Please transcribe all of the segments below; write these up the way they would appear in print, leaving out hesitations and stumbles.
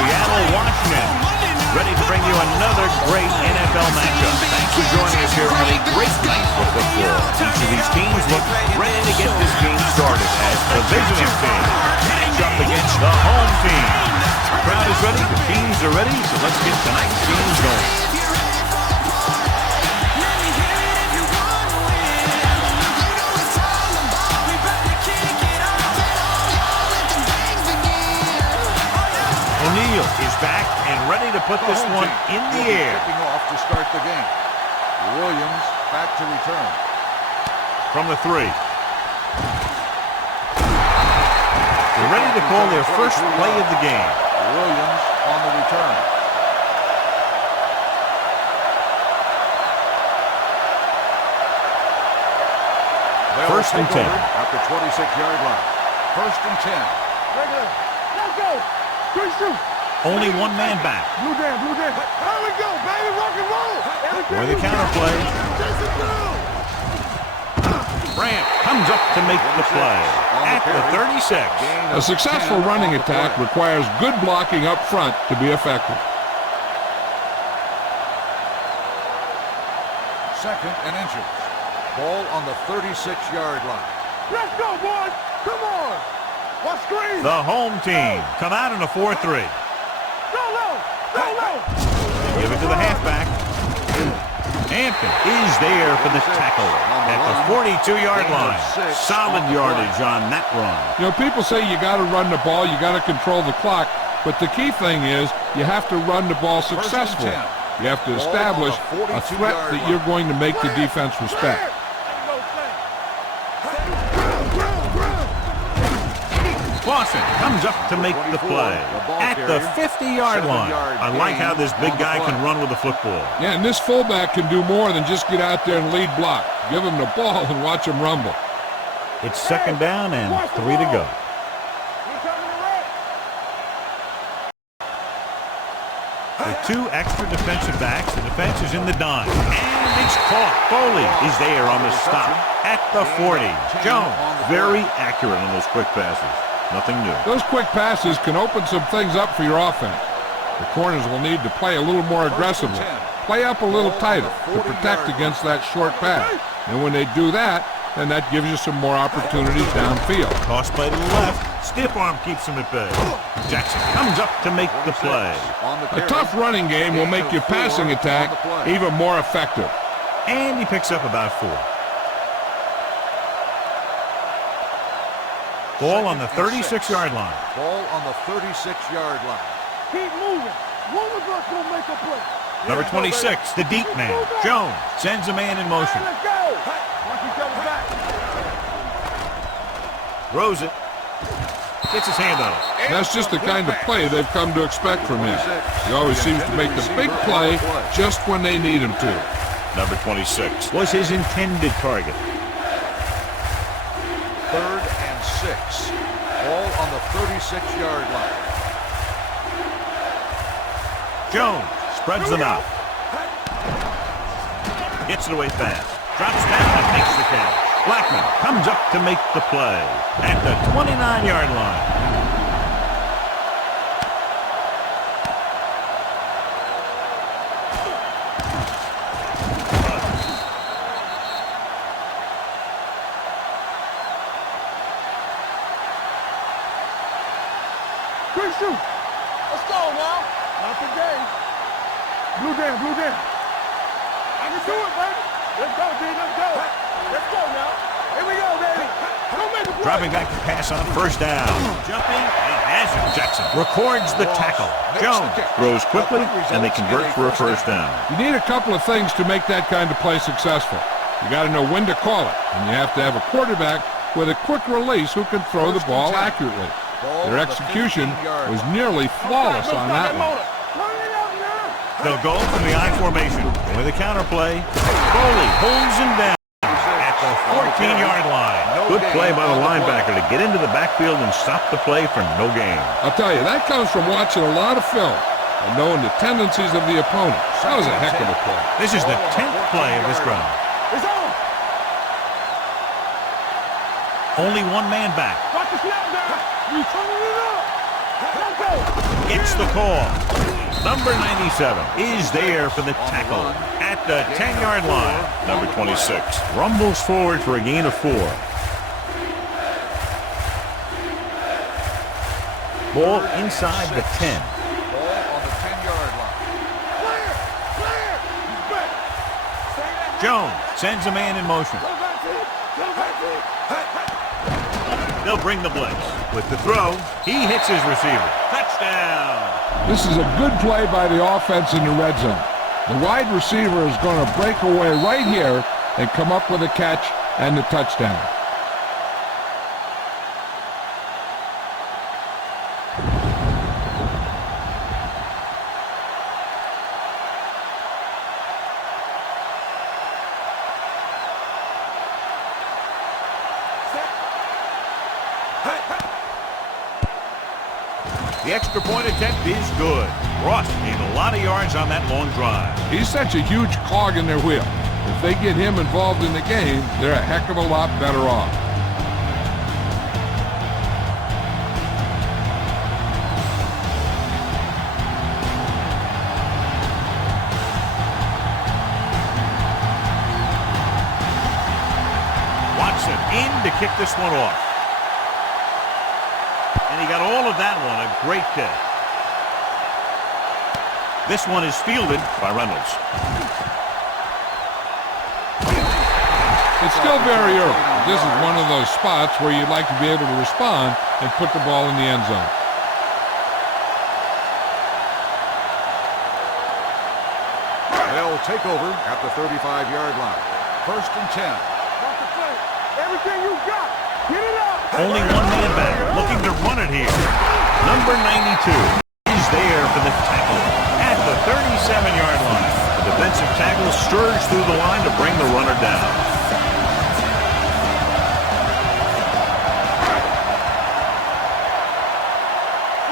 Seattle, Washington. Ready to bring you another great NFL matchup. Thanks for joining us here on a great night for football. Each of these teams look ready to get this game started as the visiting team match up against the home team. The crowd is ready, the teams are ready, so let's get tonight's games going. O'Neal is back and ready to put this one in the air. Kicking off to start the game. Williams back to return. From the 3. They're ready to call their first play of the game. Williams on the return. First and 10. At the 26-yard line. First and 10. Let's go. Only one man back. Blue down. There we go, baby. Rock and roll. For the counter play. Brandt comes up to make the play at the 36. A successful running attack requires good blocking up front to be effective. Second and inches. Ball on the 36-yard line. Let's go, boys. Come on. What's screen? The home team come out in a 4-3. Go low. Give it to the halfback. Hampton is there for the tackle at the 42-yard line. Solid yardage on that run. You know, people say you got to run the ball, you got to control the clock, but the key thing is you have to run the ball successfully. You have to establish a threat that you're going to make the defense respect. Clausen comes up to make the play at the 50-yard line. I like how this big guy can run with the football. Yeah, and this fullback can do more than just get out there and lead block. Give him the ball and watch him rumble. It's second down and 3 to go. With 2 extra defensive backs, the defense is in the dime. And it's caught. Foley is there on the stop at the 40. Jones, very accurate on those quick passes. Nothing new. Those quick passes can open some things up for your offense. The corners will need to play a little more aggressively. Play up a little tighter to protect against that short pass. And when they do that, then that gives you some more opportunities downfield. Toss play to the left. Stiff arm keeps him at bay. Jackson comes up to make the play. A tough running game will make your passing attack even more effective. And he picks up about 4. Ball on the 36-yard line. Ball on the 36-yard line. Keep moving. One of us will make a play. Number 26, the deep man. Jones sends a man in motion. Let's go. Watch each other back. Throws it. Gets his hand on it. That's just the kind of play they've come to expect from him. He always seems to make the big play just when they need him to. Number 26 was his intended target. Third and 6. Ball on the 36-yard line. Jones spreads them out. Gets it away fast. Drops down and makes the catch. Blackman comes up to make the play at the 29-yard line. Quick shoot. Let's go now. Not the game. Blue down. I can do it, baby. Let's go, D. Let's go. Let's go now. Here we go, baby. Don't make the play. Dropping back to pass on first down. Jumping and has it. Jackson records the tackle. Jones throws quickly and they convert for a first down. You need a couple of things to make that kind of play successful. You got to know when to call it, and you have to have a quarterback with a quick release who can throw the ball accurately. Their execution was nearly flawless on that one. They'll go from the I formation with a counter play. Foley holds him down at the 14-yard line. Good play by the linebacker to get into the backfield and stop the play for no gain. I'll tell you, that comes from watching a lot of film and knowing the tendencies of the opponent. That was a heck of a play. This is the 10th play of this drive. It's on. Only one man back. Watch the snap down. You turning it up. Let's go. gets the call. Number 97 is there for the tackle at the 10-yard line. Number 26 rumbles forward for a gain of 4. Ball inside the 10. Ball on the 10-yard line. Clear! Clear! He's back! Jones sends a man in motion. Go back, team! Go back, team! They'll bring the blitz. With the throw, he hits his receiver. Touchdown! This is a good play by the offense in the red zone. The wide receiver is going to break away right here and come up with a catch and the touchdown. The extra point attempt is good. Ross gained a lot of yards on that long drive. He's such a huge cog in their wheel. If they get him involved in the game, they're a heck of a lot better off. Watson in to kick this one off. And he got all of that one, a great kick. This one is fielded by Reynolds. It's still very early. This is one of those spots where you'd like to be able to respond and put the ball in the end zone. They'll take over at the 35-yard line. 1st and 10. Off the plate. Everything you got. Get it up. Only one man back, looking to run it here. Number 92 is there for the tackle at the 37-yard line. The defensive tackle surged through the line to bring the runner down.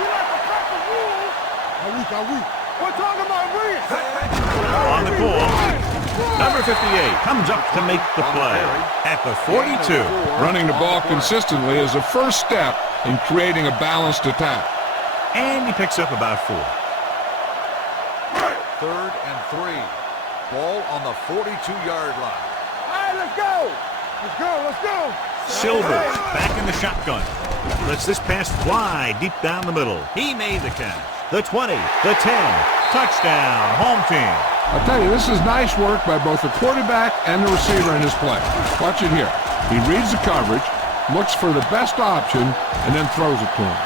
You like to crack the rules. Are we? We're talking about real. On the call, number 58 comes up to make the play at the 42. Running the ball consistently is a first step in creating a balanced attack. And he picks up about 4. 3rd and 3. Ball on the 42-yard line. All right, let's go. Let's go. Silvers back in the shotgun. Lets this pass fly deep down the middle. He made the catch. The 20, the 10, touchdown, home team. I'll tell you, this is nice work by both the quarterback and the receiver in his play. Watch it here. He reads the coverage, looks for the best option, and then throws it to him.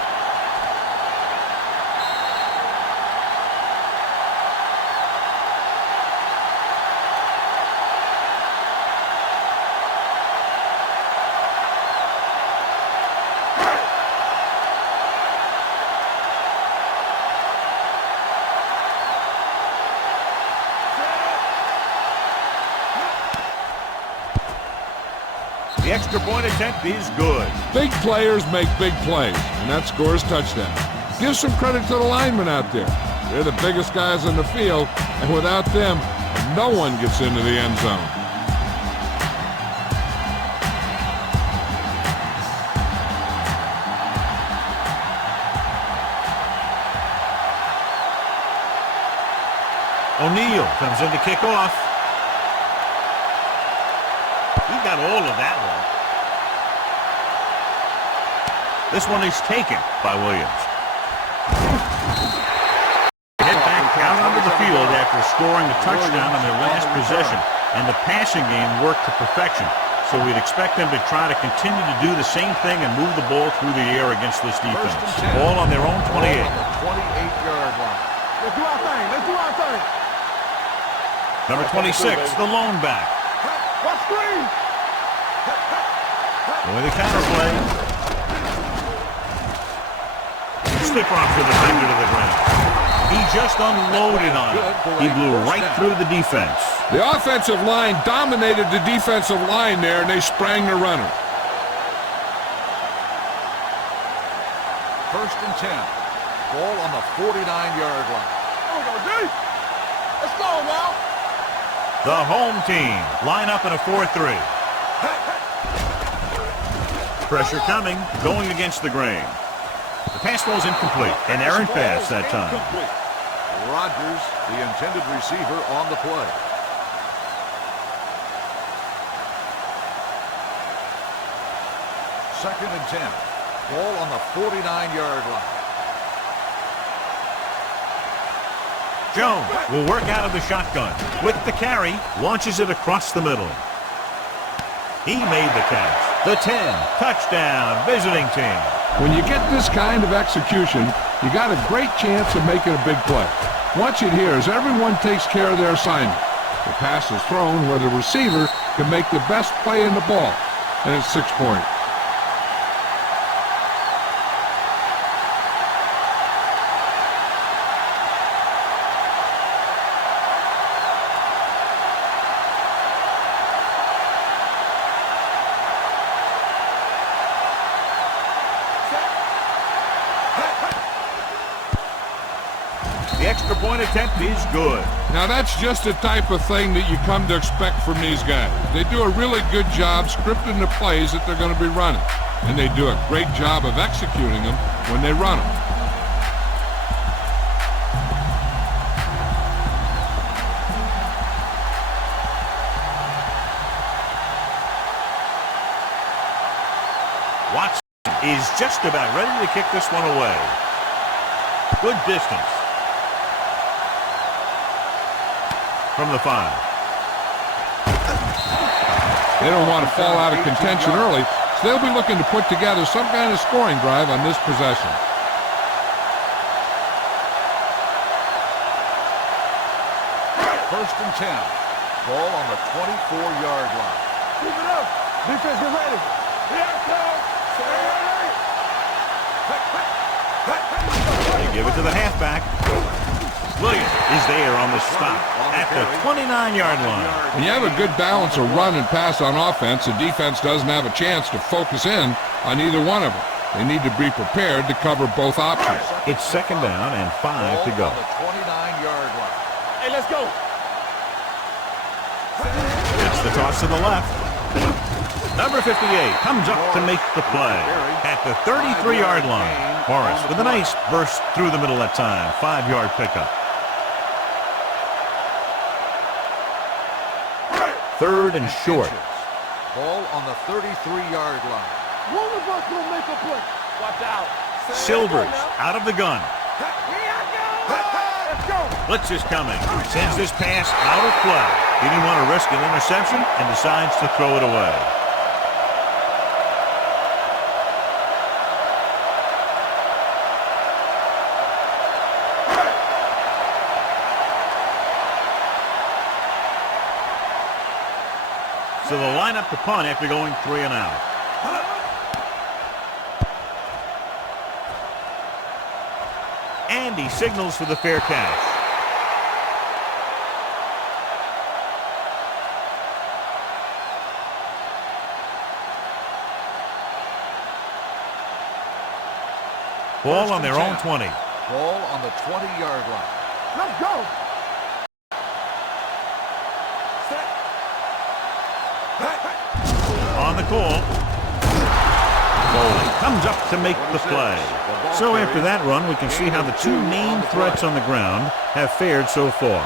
The extra point attempt is good. Big players make big plays, and that scores touchdown. Give some credit to the linemen out there. They're the biggest guys on the field, and without them, no one gets into the end zone. O'Neal comes in to kick off. He got all of that one. This one is taken by Williams. Head back out onto the field after scoring a touchdown on their last possession, and the passing game worked to perfection. So we'd expect them to try to continue to do the same thing and move the ball through the air against this defense. Ball on their own 28. Ball on the 28-yard line. Let's do our thing. Number 26, the lone back. What's screen? With the counter play. Stiff arms the defender to the ground. He just unloaded on it. He blew right through the defense. The offensive line dominated the defensive line there, and they sprang the runner. 1st and 10. Ball on the 49-yard line. Let's go now. The home team line up in a 4-3. Pressure coming, going against the grain. The pass was incomplete. An errant pass that time. Rodgers, the intended receiver, on the play. Second and 10. Ball on the 49-yard line. Jones will work out of the shotgun. With the carry, launches it across the middle. He made the catch. The 10. Touchdown, visiting team. When you get this kind of execution, you got a great chance of making a big play. Watch it here as everyone takes care of their assignment. The pass is thrown where the receiver can make the best play in the ball, and it's 6 points. The extra point attempt is good. Now that's just the type of thing that you come to expect from these guys. They do a really good job scripting the plays that they're going to be running. And they do a great job of executing them when they run them. Watson is just about ready to kick this one away. Good distance. From the 5. They don't want to fall out of contention early, so they'll be looking to put together some kind of scoring drive on this possession. First and 10. Ball on the 24-yard line. Keep it up. Defense, get ready. Here it comes. They give it to the halfback. Williams is there on the stop at the 29-yard line. When you have a good balance of run and pass on offense, the defense doesn't have a chance to focus in on either one of them. They need to be prepared to cover both options. It's second down and 5 to go. On the 29-yard line. Hey, let's go. It's the toss to the left. Number 58 comes up to make the play at the 33-yard line. Morris with a nice burst through the middle that time. 5-yard pickup. Third and short. Ball on the 33-yard line. One of us will make a play. Watch out. Silvers out of the gun. Let's go. Blitz is coming. Sends this pass out of play. He didn't want to risk an interception and decides to throw it away. So they'll line up to punt after going 3 and out. And he signals for the fair catch. Ball on their own 20. Ball on the 20-yard line. Let's go. On the call. Bowling comes up to make the play. So after that run, we can see how the two main threats on the ground have fared so far.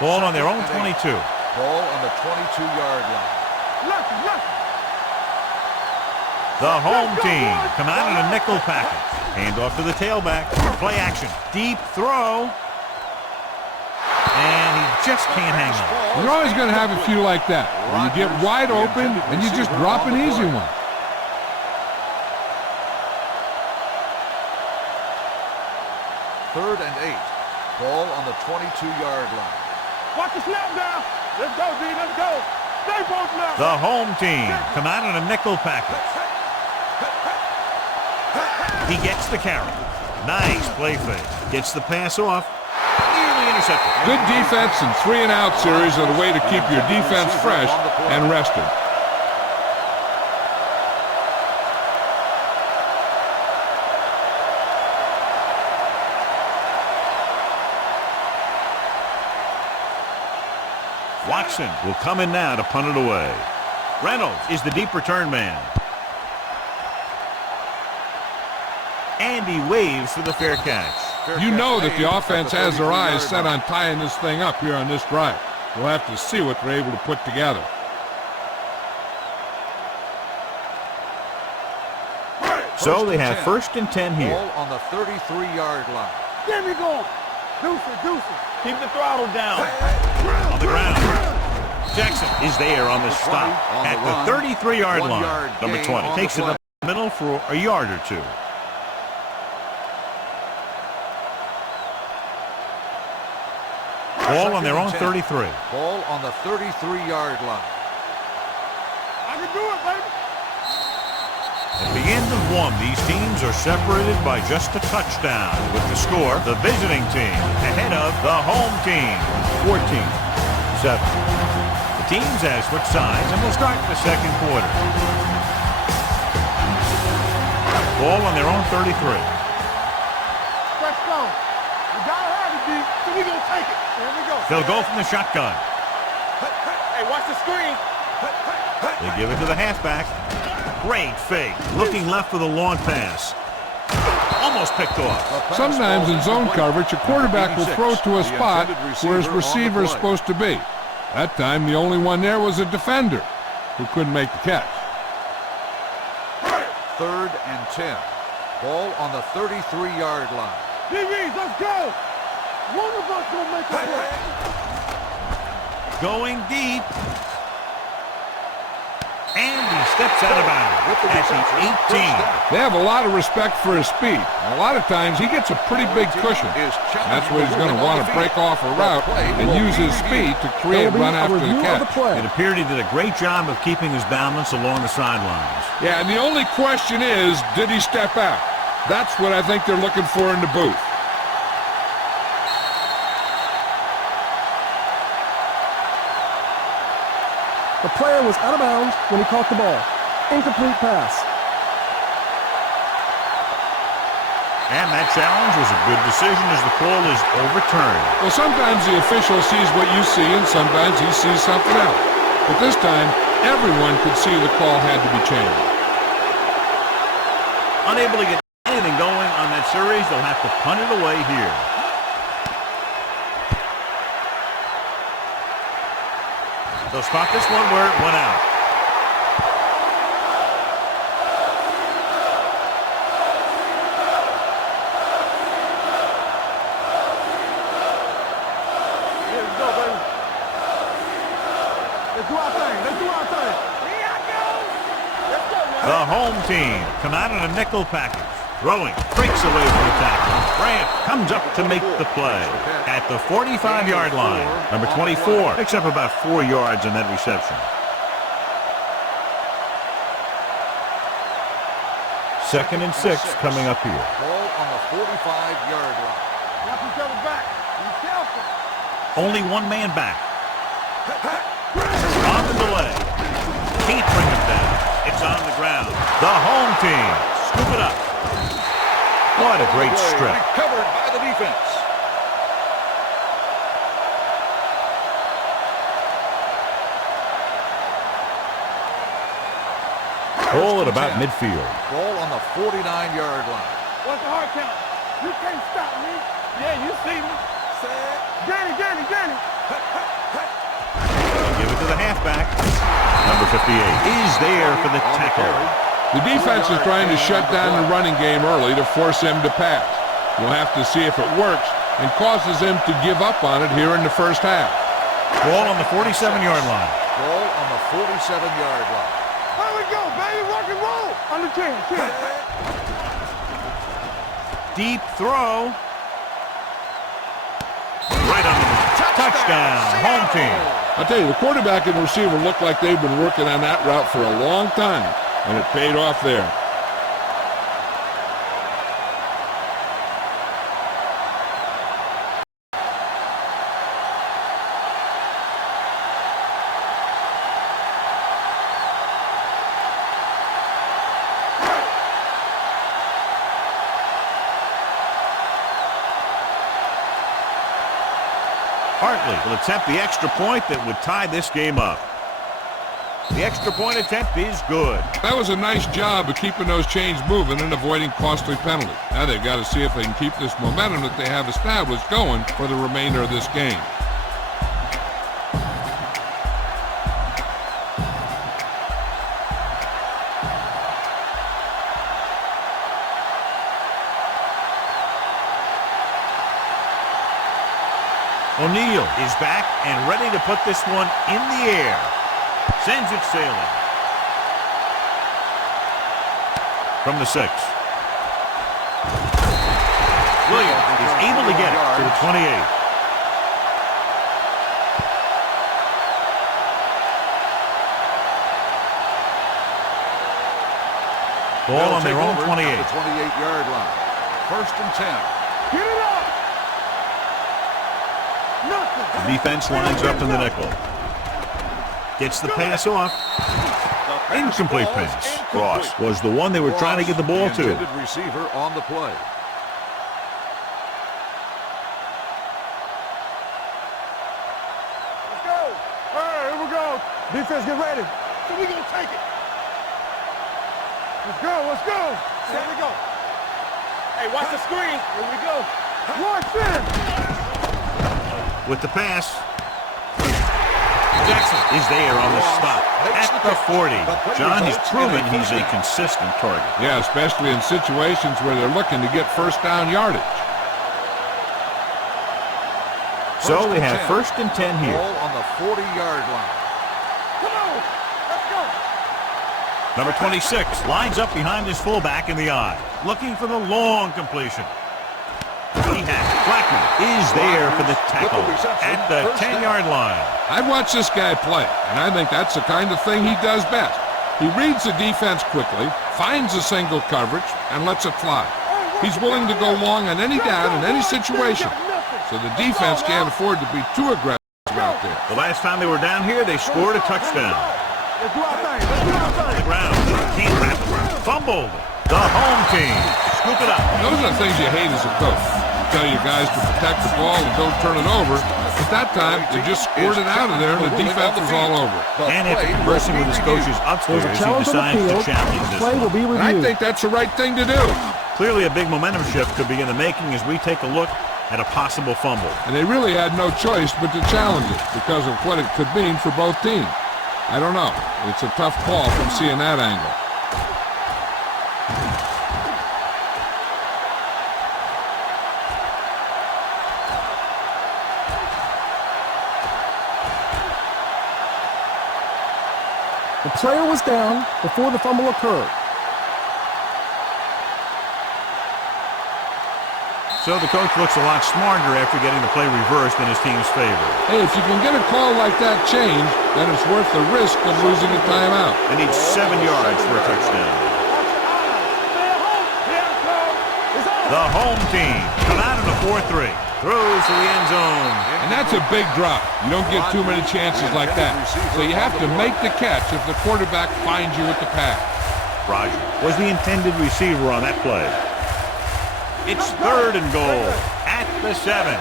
Ball on their own 22. Ball on the 22-yard line. The home team come out in a nickel package. Hand off to the tailback. Play action. Deep throw. And he just can't hang on. You're always going to have a few like that, where you get wide open and you just drop an easy one. Third and 8. Ball on the 22-yard line. Watch the snap down. Let's go, D. Let's go. Stay both now. The home team come out in a nickel package. He gets the carry. Nice play fake. Gets the pass off. Nearly intercepted. Good defense and 3-and-out series are the way to keep your defense fresh and rested. Watson will come in now to punt it away. Reynolds is the deep return man. And he waves for the fair catch. You know that the offense has their eyes set on tying this thing up here on this drive. We'll have to see what they're able to put together. So they have 1st and 10 here. Ball on the 33-yard line. Get me going. Deuces. Keep the throttle down. On the ground. Jackson is there on the stop at the 33-yard line. Number 20 takes it up the middle for a yard or two. Ball on their own 33. Ball on the 33-yard line. I can do it, baby. At the end of one, these teams are separated by just a touchdown. With the score, the visiting team ahead of the home team. 14-7. The teams have switched sides and will start the second quarter. Ball on their own 33. Let's go. We gotta have it, D. So we gonna take it. Here we go. They'll go from the shotgun. Hey, watch the screen. They give it to the halfback. Great fake. Looking left for the long pass. Almost picked off. Sometimes in zone coverage, a quarterback will throw to a spot where his receiver is supposed to be. That time, the only one there was a defender who couldn't make the catch. 3rd and 10. Ball on the 33-yard line. DBs, let's go. One of us gonna make a play. Going deep. And he steps out of bounds at the 18. They have a lot of respect for his speed. A lot of times he gets a pretty big cushion. That's where he's going to want to break off a route and use his speed to create run after the catch. It appeared he did a great job of keeping his balance along the sidelines. Yeah, and the only question is, did he step out? That's what I think they're looking for in the booth. The player was out of bounds when he caught the ball. Incomplete pass. And that challenge was a good decision as the call is overturned. Well, sometimes the official sees what you see and sometimes he sees something else. But this time, everyone could see the call had to be changed. Unable to get anything going on that series, they'll have to punt it away here. They'll spot this one where it went out. Here we go, baby. Let's do our thing. Let's do our thing. Here I go. Let's go, man. The home team come out in a nickel package. Throwing, breaks away from the tackle. Grant comes up to make the play at the 45-yard line. Number 24 picks up about 4 yards on that reception. 2nd and 6 coming up here. Ball on the 45-yard line. Watch each other back. Be careful. Only one man back. On the delay. Can't bring him down. It's on the ground. The home team scoop it up. What a great strip. Recovered by the defense. Ball at about midfield. Ball on the 49-yard line. What's the hard count? You can't stop me. Yeah, you see me. Danny. Give it to the halfback. Number 58 is there for the tackle. The defense is trying to shut down the running game early to force him to pass. We'll have to see if it works and causes him to give up on it here in the first half. Ball on the 47-yard line. Ball on the 47-yard line. There we go, baby. Rock and roll. On the 10. Deep throw. Right on the money. Touchdown, home team. I'll tell you, the quarterback and receiver look like they've been working on that route for a long time, and it paid off there. Hartley will attempt the extra point that would tie this game up. The extra point attempt is good. That was a nice job of keeping those chains moving and avoiding costly penalties. Now they've got to see if they can keep this momentum that they have established going for the remainder of this game. O'Neal is back and ready to put this one in the air. Sends it sailing. From the 6. Williams is able to get it to the 28. Ball on their own 28. 28-yard line. 1st and 10. Get it up! The defense lines up in the nickel. Gets the pass off. Incomplete pass. Ross was the one they were trying to get the ball to. Intended receiver on the play. Let's go! All right, here we go. Defense, get ready. So we gonna take it. Let's go, let's go. Here we go. Hey, watch the screen. Here we go. Watch this. With the pass. Jackson is there on the stop at the 40. John has proven he's a consistent target. Yeah, especially in situations where they're looking to get first down yardage. So they have 1st and 10 here. Ball on the 40-yard line. Come on, let's go. Number 26 lines up behind his fullback in the eye, looking for the long completion. He has it. Blackman is there for the tackle at the 10-yard line. I've watched this guy play, and I think that's the kind of thing he does best. He reads the defense quickly, finds a single coverage, and lets it fly. He's willing to go long on any down in any situation, so the defense can't afford to be too aggressive out there. The last time they were down here, they scored a touchdown. Let's do our thing. Let's do our On thing. the ground, can't wrap it. Fumbled. The home team scoop it up. Those are the things you hate as a coach. Tell your guys to protect the ball and don't turn it over. At that time, they just squirted it out of there and the defense was all over. And after conversing with his coaches upstairs, he decides to challenge this Play will one. be And I reviewed. think that's the right thing to do. Clearly a big momentum shift could be in the making as we take a look at a possible fumble. And they really had no choice but to challenge it because of what it could mean for both teams. I don't know. It's a tough call from seeing that angle. The player was down before the fumble occurred. So the coach looks a lot smarter after getting the play reversed in his team's favor. Hey, if you can get a call like that changed, then it's worth the risk of losing a timeout. They need 7 yards for a touchdown. The home team come out in a 4-3. Throws to the end zone. And that's a big drop. You don't get too many chances like that. So you have to make the catch if the quarterback finds you with the pass. Roger was the intended receiver on that play. It's 3rd and goal at the 7.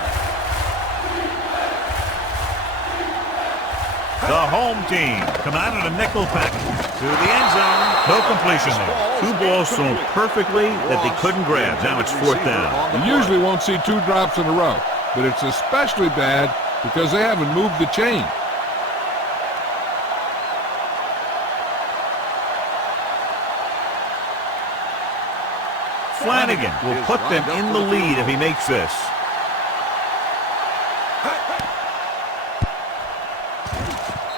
The home team come out in a nickel package to the end zone. No completion there. 2 balls thrown perfectly that they couldn't grab. Now it's 4th down. You usually won't see 2 drops in a row, but it's especially bad because they haven't moved the chain. Flanagan will put them in the lead if he makes this.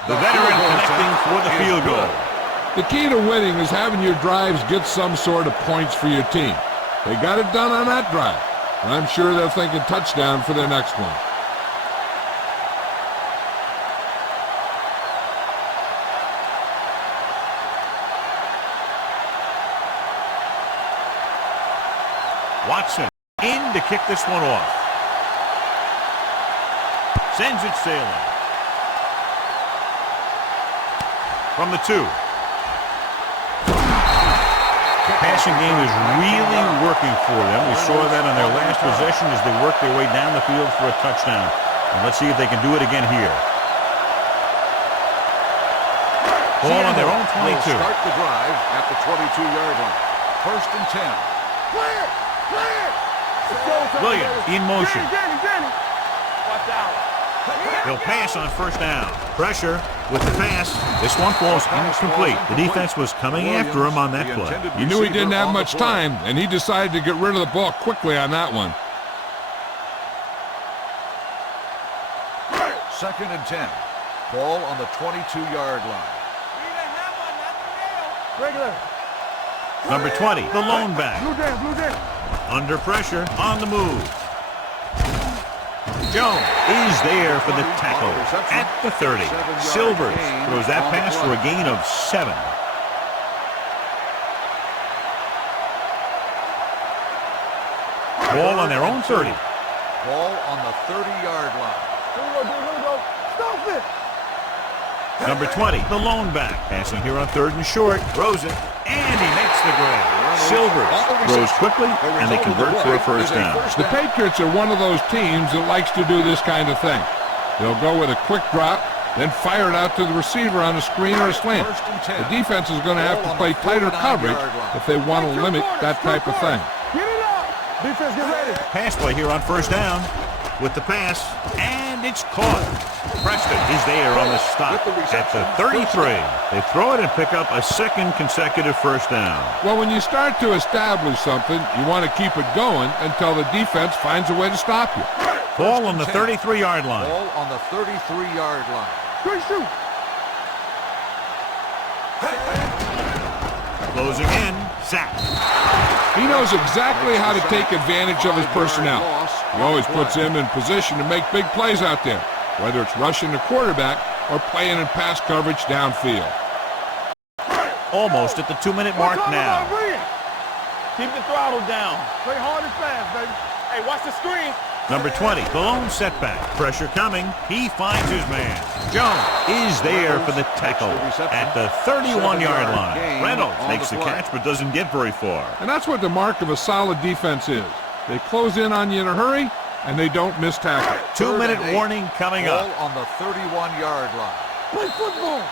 The veteran connecting for the field goal. The key to winning is having your drives get some sort of points for your team. They got it done on that drive, and I'm sure they're thinking touchdown for their next one. Watson in to kick this one off. Sends it sailing. From the 2. Passing game is really working for them. We saw that on their last possession as they worked their way down the field for a touchdown. And let's see if they can do it again here. Ball on their own will 22. start the drive at the 22-yard line. First and 10. Clear! Clear! Williams in motion. Danny. Watch out. He'll pass on first down. Pressure with the pass. This one falls incomplete. The defense was coming after him on that play. He knew he didn't have much time, and he decided to get rid of the ball quickly on that one. Second and 10. Ball on the 22-yard line. Regular. Number 20, the lone back. Blue down. Under pressure, on the move. Jones is there for the tackle at the 30. Silvers throws that pass for a gain of 7. Ball on their own 30. Ball on the 30-yard line. Here we go. Stop it. Number 20, the lone back. Passing here on 3rd and short. Throws it, and he makes the grab. Silvers throws quickly, and they convert for a first down. The Patriots are one of those teams that likes to do this kind of thing. They'll go with a quick drop, then fire it out to the receiver on a screen or a slant. The defense is going to have to play tighter coverage if they want to limit that type of thing. Get it up. Defense, get ready. Pass play here on first down with the pass, and it's caught. Preston is there on the stop at the 33. They throw it and pick up a second consecutive first down. Well, when you start to establish something, you want to keep it going until the defense finds a way to stop you. Ball on the 33-yard line. Ball on the 33-yard line. Quick shoot. Closing in, sack. He knows exactly how to take advantage of his personnel. He always puts him in position to make big plays out there, whether it's rushing the quarterback or playing in pass coverage downfield. Almost at the 2-minute mark now. Keep the throttle down. Play hard and fast, baby. Hey, watch the screen. Number 20, the lone setback. Pressure coming. He finds his man. Jones is there for the tackle at the 31-yard line. Reynolds makes the catch but doesn't get very far. And that's what the mark of a solid defense is. They close in on you in a hurry, and they don't miss tackle. 2-minute warning coming up. Ball on the 31-yard line. Play football.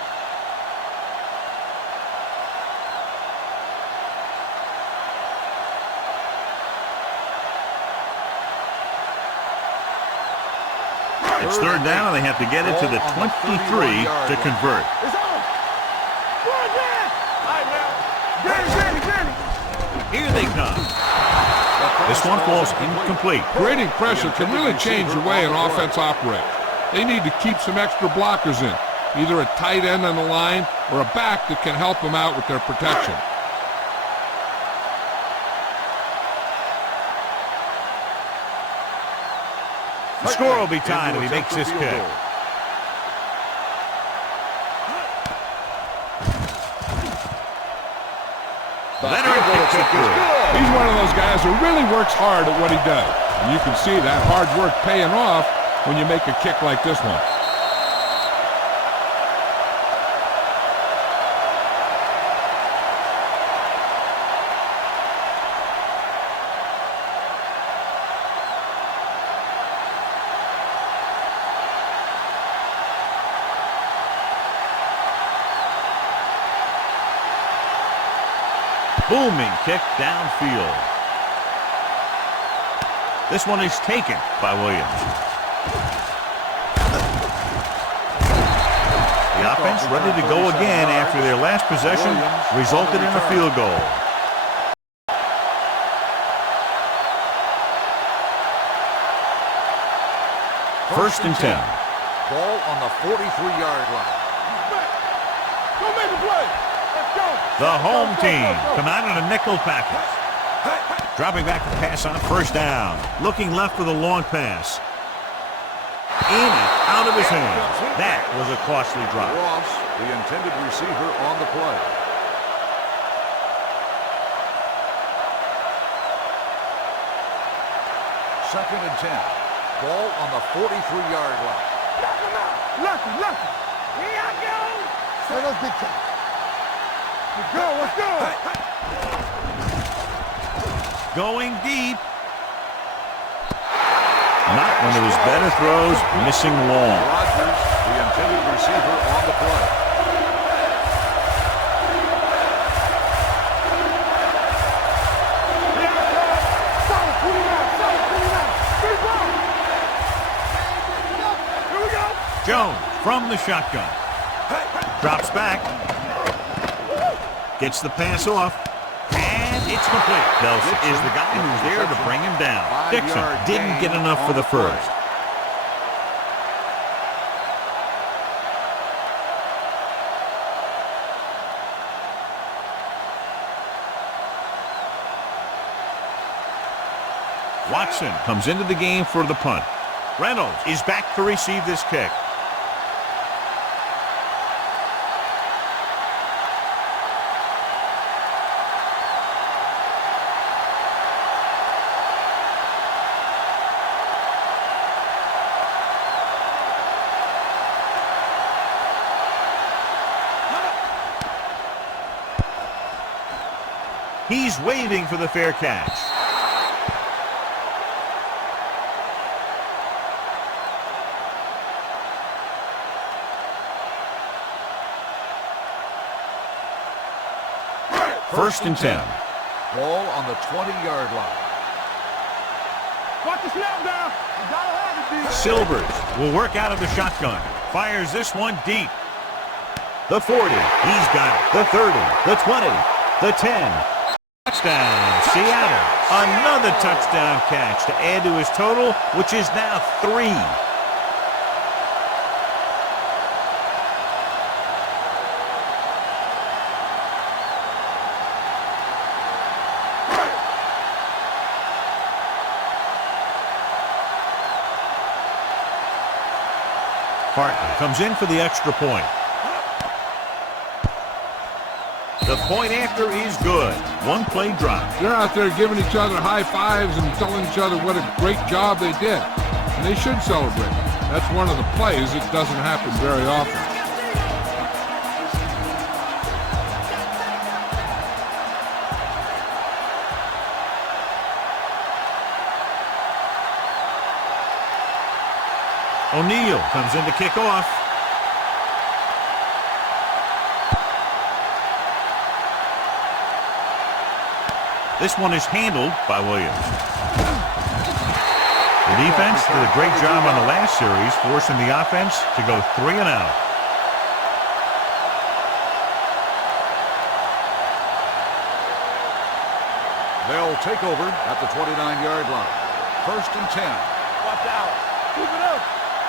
It's 3rd down, and they have to get it to the 23 to convert. It's on. Run, man. All right, now. Danny. Here they come. This one falls incomplete. Creating pressure can really change the way an offense operates. They need to keep some extra blockers in, either a tight end on the line or a back that can help them out with their protection. The score will be tied if he makes this kick. Leonard picks it through. He's one of those guys who really works hard at what he does. And you can see that hard work paying off when you make a kick like this one. Booming kick downfield. This one is taken by Williams. The offense ready to go again after their last possession resulted in a field goal. First and 10. Ball on the 43-yard line. Go make a play. Let's go. The home team come out in a nickel package. Dropping back to pass on first down. Looking left for the long pass. In and out of his hands. That was a costly drop. Ross, the intended receiver, on the play. Second and 10. Ball on the 43-yard line. Lucky. Here I go. Say those big shots. Let's go. Going deep. Not one of his better throws, missing long. Rodgers, the intended receiver, on the play. Jones from the shotgun. Drops back. Gets the pass off. And it's complete. Nelson is the guy who's there to bring him down. Dixon didn't get enough for the first. Watson comes into the game for the punt. Reynolds is back to receive this kick. He's waiting for the fair catch. First and 10. Ball on the 20-yard line. Watch the snap down. You gotta have it, D. Silvers will work out of the shotgun. Fires this one deep. The 40. He's got it. The 30. The 20. The 10. Touchdown, Seattle. Another touchdown catch to add to his total, which is now 3. Barton comes in for the extra point. The point after is good. One play drop. They're out there giving each other high fives and telling each other what a great job they did. And they should celebrate. That's one of the plays that doesn't happen very often. O'Neal comes in to kick off. This one is handled by Williams. The defense did a great job on the last series, forcing the offense to go 3 and out. They'll take over at the 29-yard line. First and 10. Watch out. Keep it up.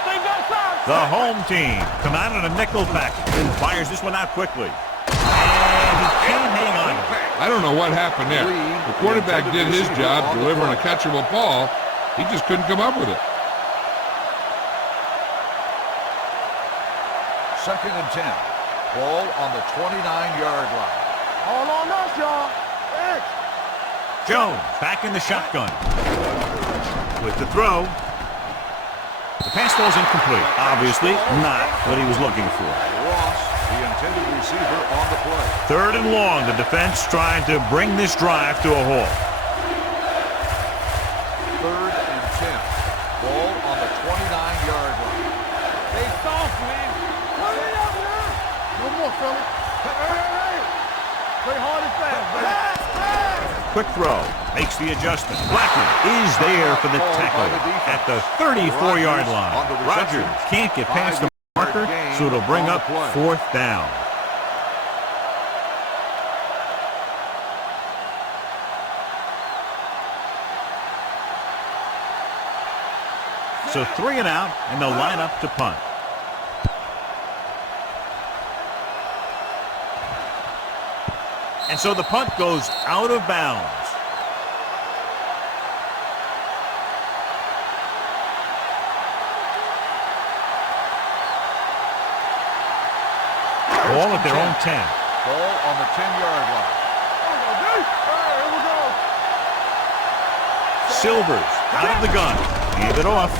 Stay outside. The home team come out in a nickel package and fires this one out quickly. And he can't hang on. I don't know what happened there. The quarterback did his job delivering a catchable ball. He just couldn't come up with it. Second and 10. Ball on the 29-yard line. All on us, y'all. X. Jones back in the shotgun. With the throw. The pass falls incomplete. Obviously not what he was looking for. Ross, the intended receiver, on the play. 3rd and long. The defense trying to bring this drive to a halt. 3rd and 10. Ball on the 29-yard line. Stay soft, man. Hurry up, man. No more, fella. Hey. Play hard and fast, baby. Quick throw. Makes the adjustment. Blackman is there for the tackle at the 34-yard line. Rogers can't get past the marker, so it'll bring up 4th down. So 3 and out, and they'll line up to punt. And so the punt goes out of bounds. Ball at their own 10. Ball on the 10-yard line. Here we go. Silvers out of the gun. Hand it off.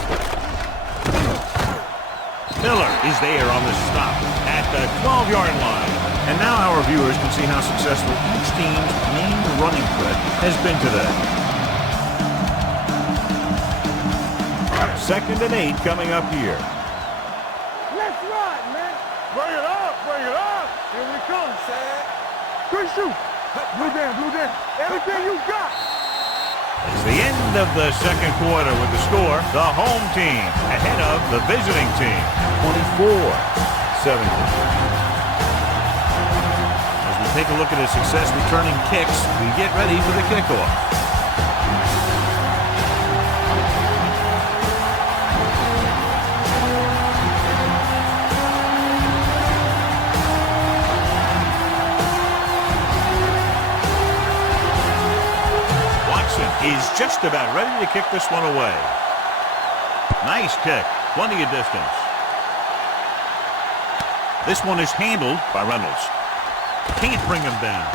Miller is there on the stop at the 12-yard line. And now our viewers can see how successful each team's main running threat has been today. 2nd and 8 coming up here. Let's run, man. Bring it up. Here we come, Sad. Good shoot. Blue down. Everything you got. It's the end End of the second quarter with the score. The home team ahead of the visiting team. 24-17. As we take a look at his success returning kicks, we get ready for the kickoff. Is just about ready to kick this one away. Nice kick. Plenty of distance. This one is handled by Reynolds. Can't bring him down.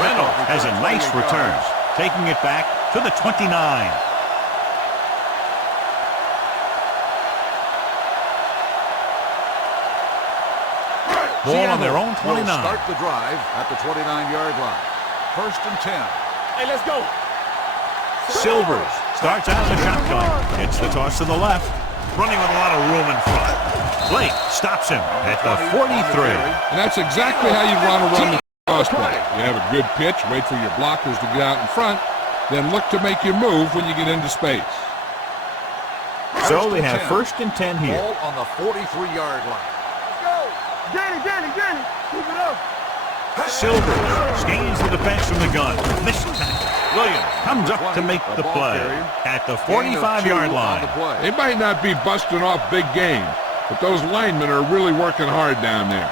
Reynolds has a nice return, taking it back to the 29. Ball on their own 29. Start the drive at the 29-yard line. First and 10. Hey, let's go. Silvers starts out in the shotgun. It's the toss to the left. Running with a lot of room in front. Blake stops him at the 43. And that's exactly how you want to run the toss play. You have a good pitch, wait for your blockers to get out in front, then look to make your move when you get into space. So they have first and 10 here. Ball on the 43-yard line. Let's go. Danny. Keep it up. Silvers gains the defense from the gun. Missed tackle. Williams comes up to make the play at the 45-yard line. They might not be busting off big game, but those linemen are really working hard down there.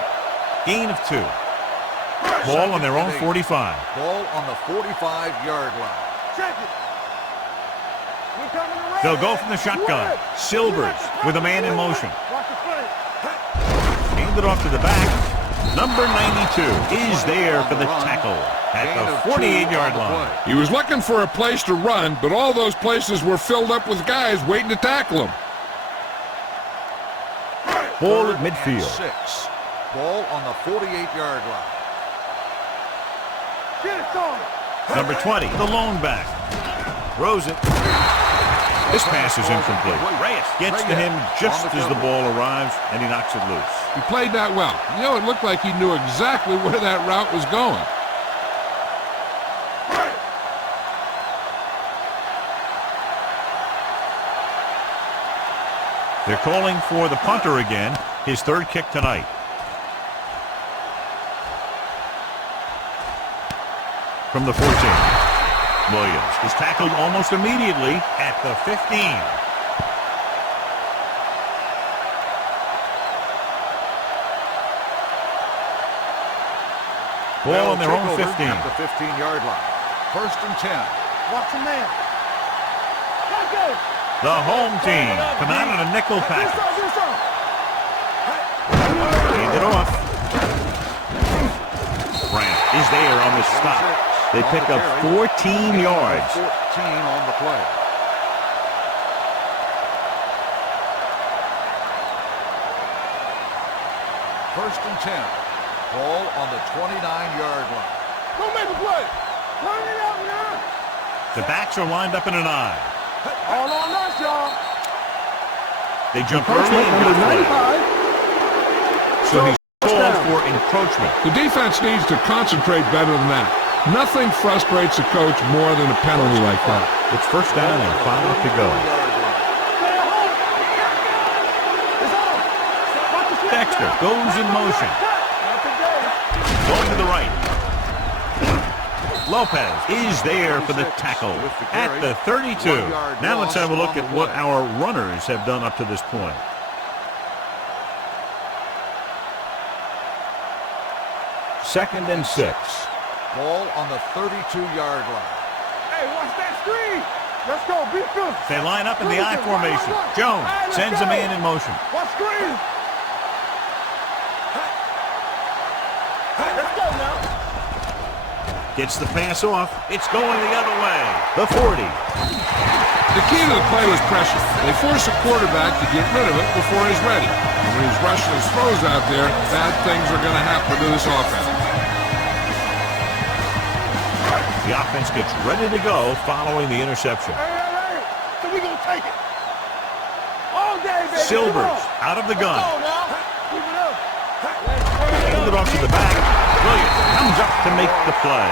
Gain of 2. Ball on their own 45. Ball on the 45-yard line. Check it. We coming around. They'll go from the shotgun. Silvers with a man in motion. Watch the front. Hand it off to the back. Number 92 is there for the tackle at the 48-yard line. He was looking for a place to run, but all those places were filled up with guys waiting to tackle him. Ball at midfield. 6. Ball on the 48-yard line. Get it, Tom. Number 20, the lone back. Throws it. This pass is incomplete. Reyes gets to him just as the ball arrives, and he knocks it loose. He played that well. You know, it looked like he knew exactly where that route was going. They're calling for the punter again, his third kick tonight. From the 14. Williams is tackled almost immediately at the 15. Ball on their own 15. At the 15-yard line. First and 10. Watch the man. Let's go. The home team come out in a nickel package. Hand it off. Grant is there on the stop. They pick up 14 yards. 14 on the play. First and 10. Ball on the 29-yard line. Go make a play. Turn it out now. The backs are lined up in an eye. All on us, y'all. They jump early and got flag. So he's called for encroachment. The defense needs to concentrate better than that. Nothing frustrates a coach more than a penalty like that. It's first down and 5 to go. Dexter goes in motion. Going to the right. Lopez is there for the tackle at the 32. Now let's have a look at what our runners have done up to this point. Second and 6. Ball on the 32-yard line. Hey, watch that screen. Let's go. Be good. They line up in the I formation. Jones sends a man in motion. Watch screen. Let's go now. Gets the pass off. It's going the other way. The 40. The key to the play was pressure. They force a quarterback to get rid of it before he's ready. And when he's rushing his throws out there, bad things are going to happen to this offense. The offense gets ready to go following the interception. Hey. So we going to take it. All day, baby. Silvers out of the gun. Let's go now. Keep it up. Hand it off to the back. Williams Comes up to make the play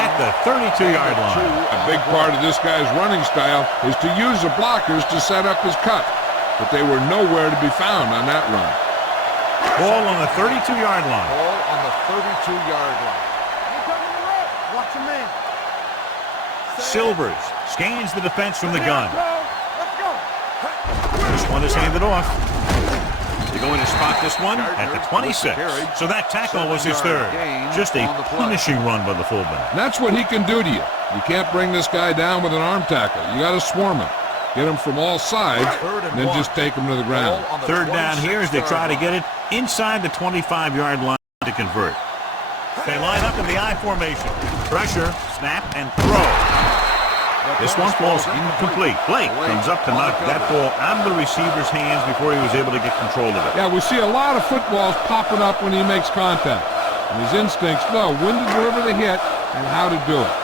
at the 32-yard line. A big part of this guy's running style is to use the blockers to set up his cut, but they were nowhere to be found on that run. Ball on the 32-yard line. Ball on the 32-yard line. Watch your man. Silvers scans the defense from the gun. Let's go. This one is handed off. They're going to spot this one at the 26. So that tackle was his third. Just a punishing run by the fullback. And that's what he can do to you. You can't bring this guy down with an arm tackle. You got to swarm him. Get him from all sides, and then just take him to the ground. Third down here as they try to get it inside the 25-yard line to convert. They line up in the I formation. Pressure, snap, and throw. This one falls incomplete. Blake comes up to knock that ball out of the receiver's hands before he was able to get control of it. Yeah, we see a lot of footballs popping up when he makes contact. And his instincts know when to deliver the hit and how to do it.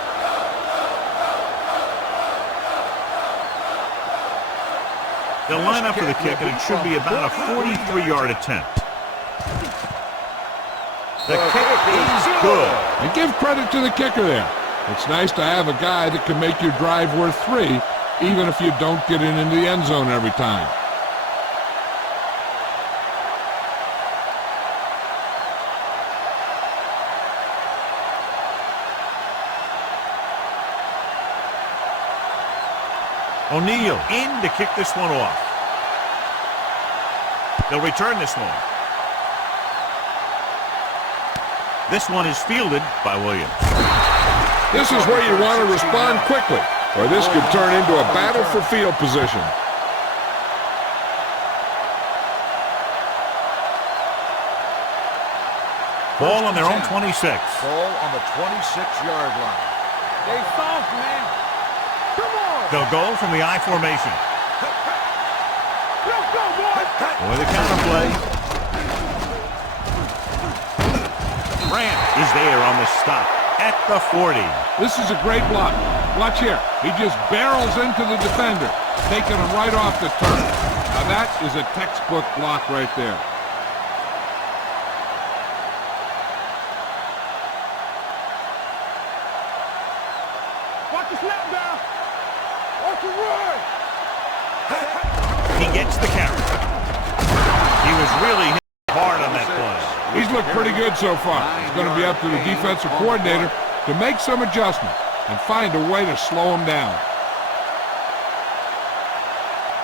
They'll line up for the kick, and it should be about a 43-yard attempt. The kick is good. And give credit to the kicker there. It's nice to have a guy that can make your drive worth 3, even if you don't get it into the end zone every time. O'Neal in to kick this one off. They'll return this one. This one is fielded by Williams. This is where you want to respond quickly, or this could turn into a battle for field position. Ball on their own 26. Ball on the 26-yard line. They soft, man. Come on. They'll go from the I formation. Let's go, boys. With the counter play. Grant is there on the stop at the 40. This is a great block. Watch here. He just barrels into the defender, taking him right off the turf. Now that is a textbook block right there. Watch the snap down. Watch the run. He gets the carry. He was really hit hard on that play. He's looked pretty good so far. It's going to be up to the defensive coordinator to make some adjustments and find a way to slow him down.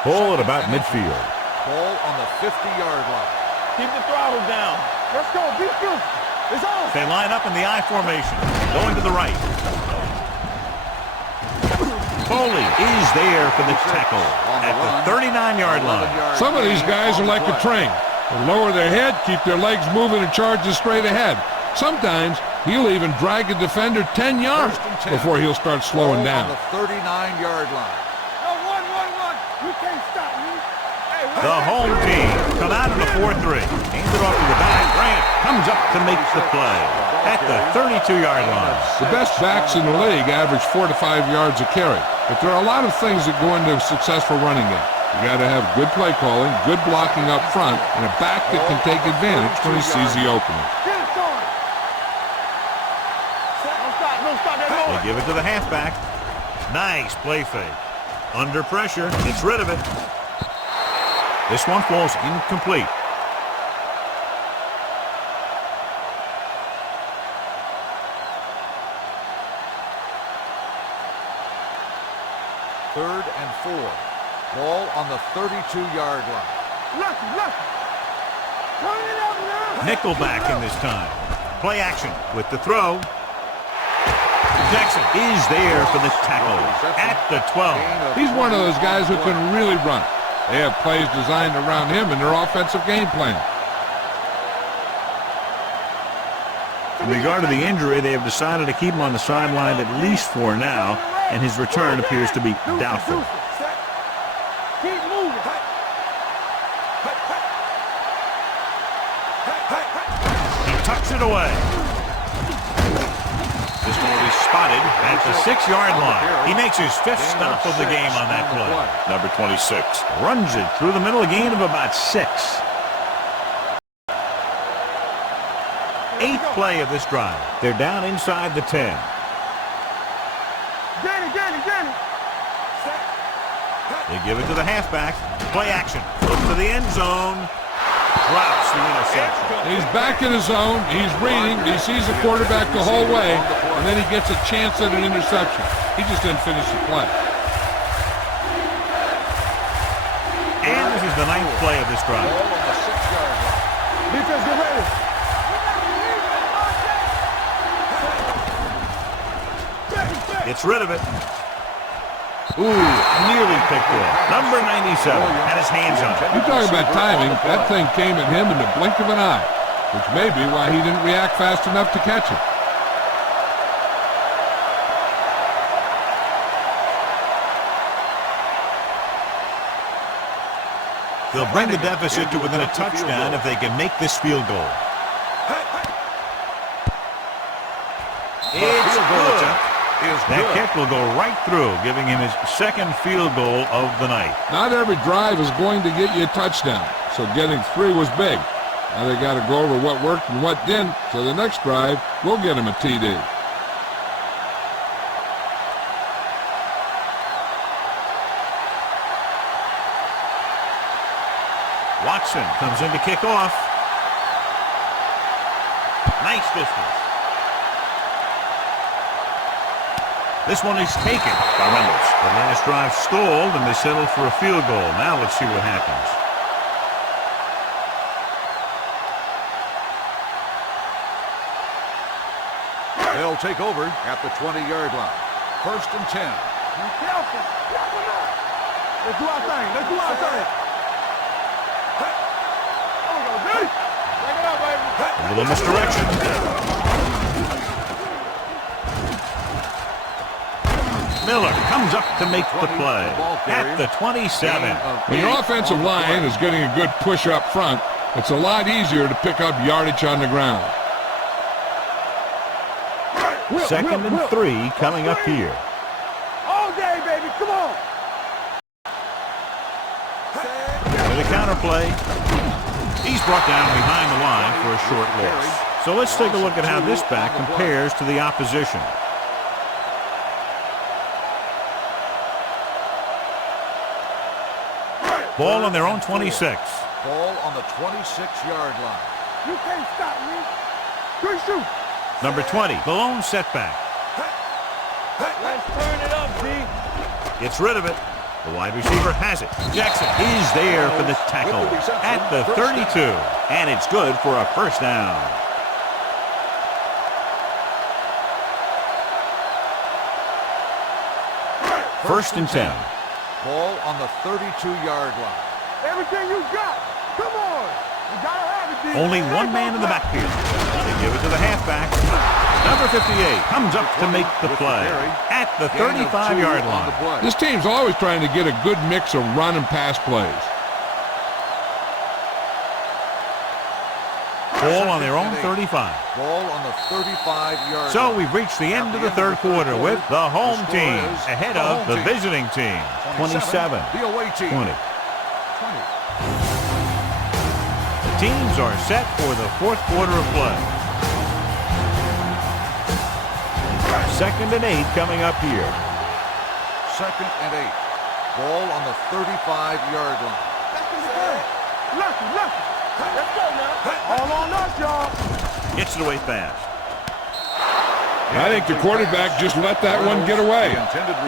Ball at about midfield. Ball on the 50-yard line. Keep the throttle down. Let's go. Be good. It's on. They line up in the I formation, going to the right. Foley is there for the tackle at the 39-yard line. Some of these guys are like a train. They lower their head, keep their legs moving, and charge straight ahead. Sometimes he'll even drag a defender 10 yards before he'll start slowing down. On the 39-yard line. No, one. You can't stop me. Hey, The home team come out in the 4-3. Hands it off to the back. Grant comes up to make the play at the 32-yard line. The best backs in the league average 4 to 5 yards a carry. But there are a lot of things that go into a successful running game. You got to have good play calling, good blocking up front, and a back that can take advantage when he sees the opening. They give it to the halfback. Nice play fake. Under pressure, gets rid of it. This one falls incomplete. Third and 4. Ball on the 32-yard line. Lucky. Turn it up now. Nickelback in this time. Play action with the throw. Jackson is there for the tackle at the 12. He's one of those guys who can really run. They have plays designed around him in their offensive game plan. In regard to the injury, they have decided to keep him on the sideline at least for now, and his return appears to be doubtful. Keep moving. He tucks it away. This one will be spotted at the 6-yard line. He makes his 5th stop of the game on that play. Number 26 runs it through the middle, a gain of about 6. 8th play of this drive. They're down inside the 10. Danny. They give it to the halfback. Play action. Look to the end zone. Drops the interception. He's back in his zone. He's reading. He sees the quarterback the whole way, and then he gets a chance at an interception. He just didn't finish the play. And this is the 9th play of this drive. Ball on the 6-yard line. Defense, get ready. Gets rid of it. Ooh, nearly picked off. Number 97 had his hands on it. You're talking about timing. That thing came at him in the blink of an eye, which may be why he didn't react fast enough to catch it. They'll bring the deficit to within a touchdown if they can make this field goal. It's good. That kick will go right through, giving him his 2nd field goal of the night. Not every drive is going to get you a touchdown, so getting 3 was big. Now they got to go over what worked and what didn't, so the next drive will get him a TD. Watson comes in to kick off. Nice distance. This one is taken by Reynolds. The last drive stalled, and they settled for a field goal. Now let's see what happens. They'll take over at the 20-yard line. 1st and 10. Be careful. Let's do our thing. Take it up, baby. A little misdirection. Miller comes up to make the play at the 27. When your offensive line is getting a good push up front, it's a lot easier to pick up yardage on the ground. 2nd and 3 coming up here. All day, baby. Come on. With a counter play. He's brought down behind the line for a short loss. So let's take a look at how this back compares to the opposition. Ball on their own 26. Ball on the 26-yard line. You can't stop me. Good shoot. Number 20, the lone setback. Let's turn it up, D. Gets rid of it. The wide receiver has it. Jackson is there for the tackle at the 32. And it's good for a first down. First and 10. Ball on the 32-yard line. Everything you got. Come on. You gotta have it, D. Only one man in the backfield. They give it to the halfback. Number 58 comes up to make the play at the 35-yard line. This team's always trying to get a good mix of run and pass plays. Ball on their own 35. Ball on the 35-yard line. So we've reached the end of the 3rd quarter with the home team ahead of the visiting team. 27, The away team. 20. The teams are set for the 4th quarter of play. 2nd and 8 coming up here. 2nd and 8. Ball on the 35-yard line. Lucky. Let's go now. All on us, y'all. Gets it away fast. I think the quarterback just let that one get away.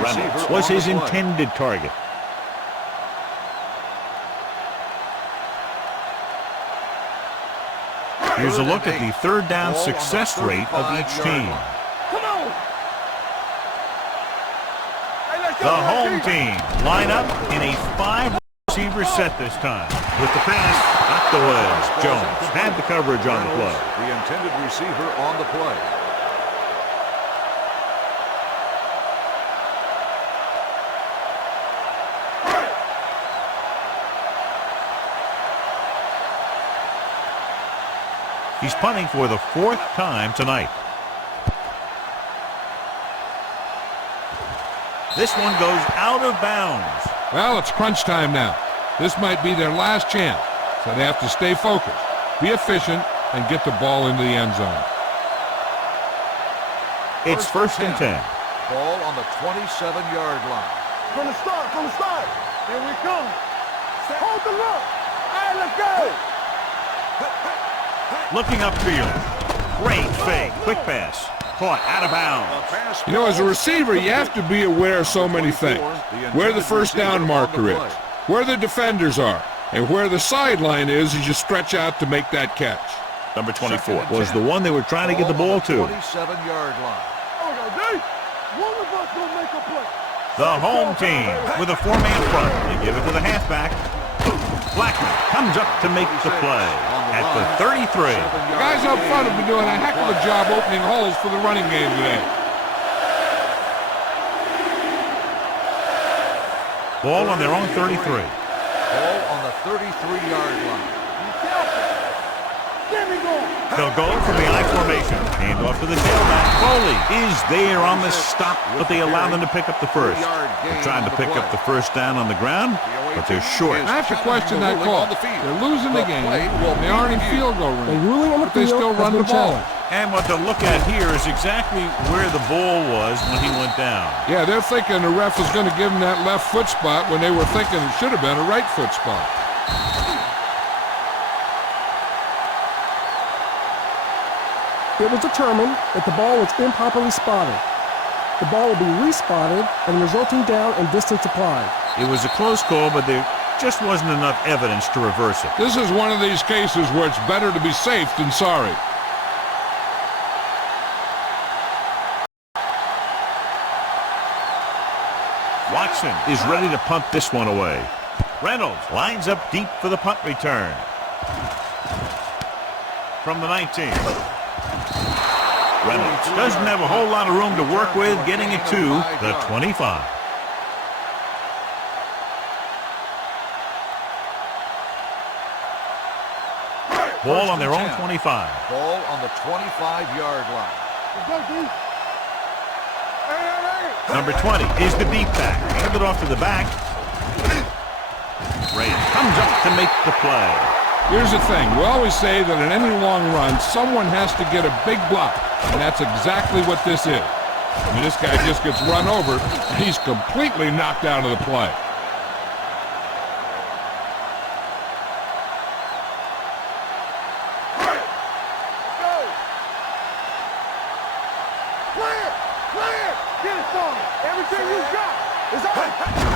Reynolds was his intended target. Here's a look at the 3rd down success rate of each team. Come on. The home team line up in a 5-receiver set this time. With the pass, knocked away. Jones had the coverage on the play. The intended receiver on the play. He's punting for the 4th time tonight. This one goes out of bounds. Well, it's crunch time now. This might be their last chance, so they have to stay focused, be efficient, and get the ball into the end zone. It's first and 10. Ball on the 27-yard line. From the start. Here we come. Hold the look. All right, let's go. Looking upfield. Great fake. Quick pass. Caught out of bounds. You know, as a receiver, you have to be aware of so many things. Where the first down marker is, where the defenders are, and where the sideline is as you stretch out to make that catch. Number 24 was the one they were trying to get the ball to. 27-yard line. Oh, no, D. One of us gonna make a play. The home team with a four-man front. They give it to the halfback. Blackman comes up to make the play at the 33. The guys up front have been doing a heck of a job opening holes for the running game today. Ball on their own 33. Ball on the 33-yard line. They'll go from the I formation. Hand off to the tailback. Foley is there on the stop, but they allow them to pick up the first. They're trying to pick up the first down on the ground, but they're short. I have to question that call. They're losing the game. They aren't in field goal range, ruling on the but they field still has run the been ball. challenged. And what they'll look at here is exactly where the ball was when he went down. Yeah, they're thinking the ref is going to give them that left foot spot when they were thinking it should have been a right foot spot. It was determined that the ball was improperly spotted. The ball will be respotted and resulting down and distance applied. It was a close call, but there just wasn't enough evidence to reverse it. This is one of these cases where it's better to be safe than sorry. Watson is ready to punt this one away. Reynolds lines up deep for the punt return. From the 19. Reynolds doesn't have a whole lot of room to work with, getting it to the 25. Ball on their own 25. Ball on the 25-yard line. Number 20 is the deep back. Hand it off to the back. Ray comes up to make the play. Here's the thing. We always say that in any long run, someone has to get a big block, and that's exactly what this is. I mean, this guy just gets run over, and he's completely knocked out of the play.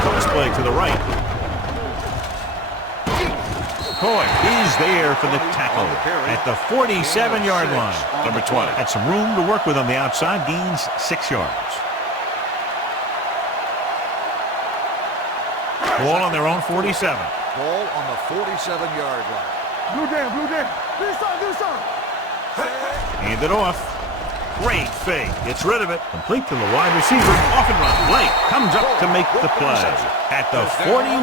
Post play to the right. Coy is there for the tackle at the 47-yard line. Number 20 had some room to work with on the outside, gains 6 yards. Ball on their own 47. Ball on the 47-yard line. Blue down. Do something. Hand it off. Great fake. Gets rid of it. Complete to the wide receiver. Off and run. Blake comes up to make the play at the 41.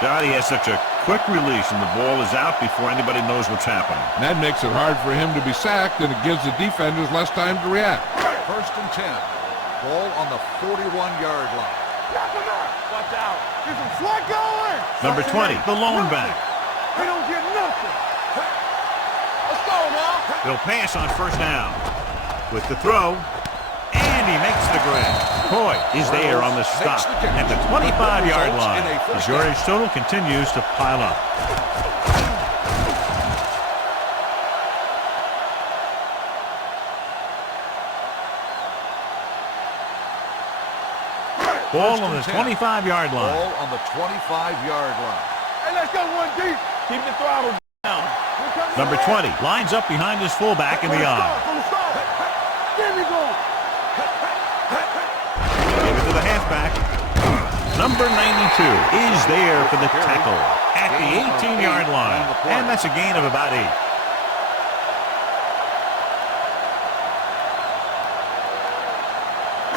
God, he has such a quick release, and the ball is out before anybody knows what's happening. And that makes it hard for him to be sacked, and it gives the defenders less time to react. First and 10. Ball on the 41-yard line. Watch out. Get some slack going. Number 20, the lone back. We don't get nothing. Let's go now. They'll pass on first down. With the throw, and he makes the grab. Coy is there on the stop at the 25-yard line. The yardage total continues to pile up. Ball on the 25-yard line. Ball on the 25-yard line. Hey, let's go one deep. Keep the throttle down. Number 20 lines up behind his fullback in the eye. Give me going. Give it to the halfback. Number 92 is there for the tackle at the 18-yard line. And that's a gain of about 8.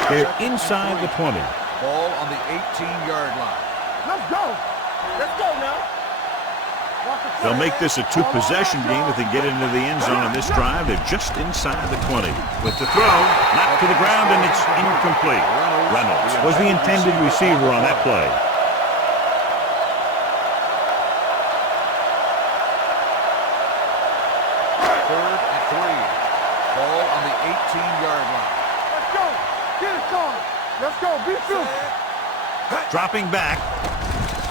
They're inside the 20. Ball on the 18-yard line. Let's go. Let's go now. They'll make this a two-possession game if they get into the end zone on this drive. They're just inside the 20. With the throw, knocked to the ground, and it's incomplete. Reynolds was the intended receiver on that play. Third and 3. Ball on the 18-yard line. Let's go. Dropping back.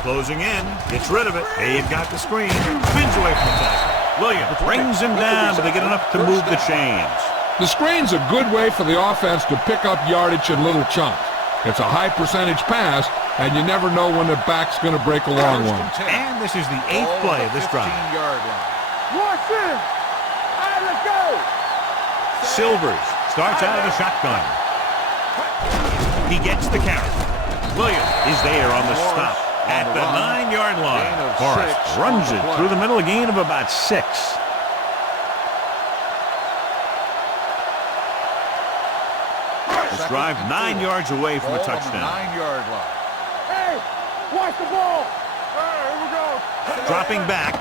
Closing in. Gets rid of it. They've got the screen. Spins away from the tackle. Williams brings him down, but they get enough to move the chains. The screen's a good way for the offense to pick up yardage in little chunks. It's a high percentage pass, and you never know when the back's going to break a long one. And this is the 8th play of this drive. Watch it. All right, let's go. Silvers starts out of the shotgun. He gets the carry. Williams is there on the stop at the 9-yard line. Forrest runs it through the middle, a gain of about 6. This drive 9 yards away from a touchdown. 9-yard line. Hey, watch the ball. All right, here we go. Dropping back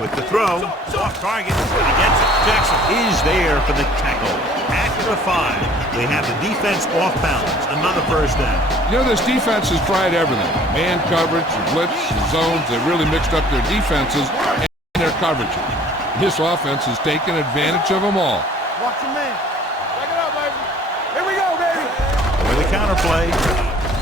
with the throw. Off target. He gets it. Jackson is there for the tackle. After the 5, they have the defense off balance. Another first down. You know, this defense has tried everything. Man coverage, blitz, zones. They really mixed up their defenses and their coverages. This offense has taken advantage of them all. Watch your man. Back it up, baby. Here we go, baby. With a counter play,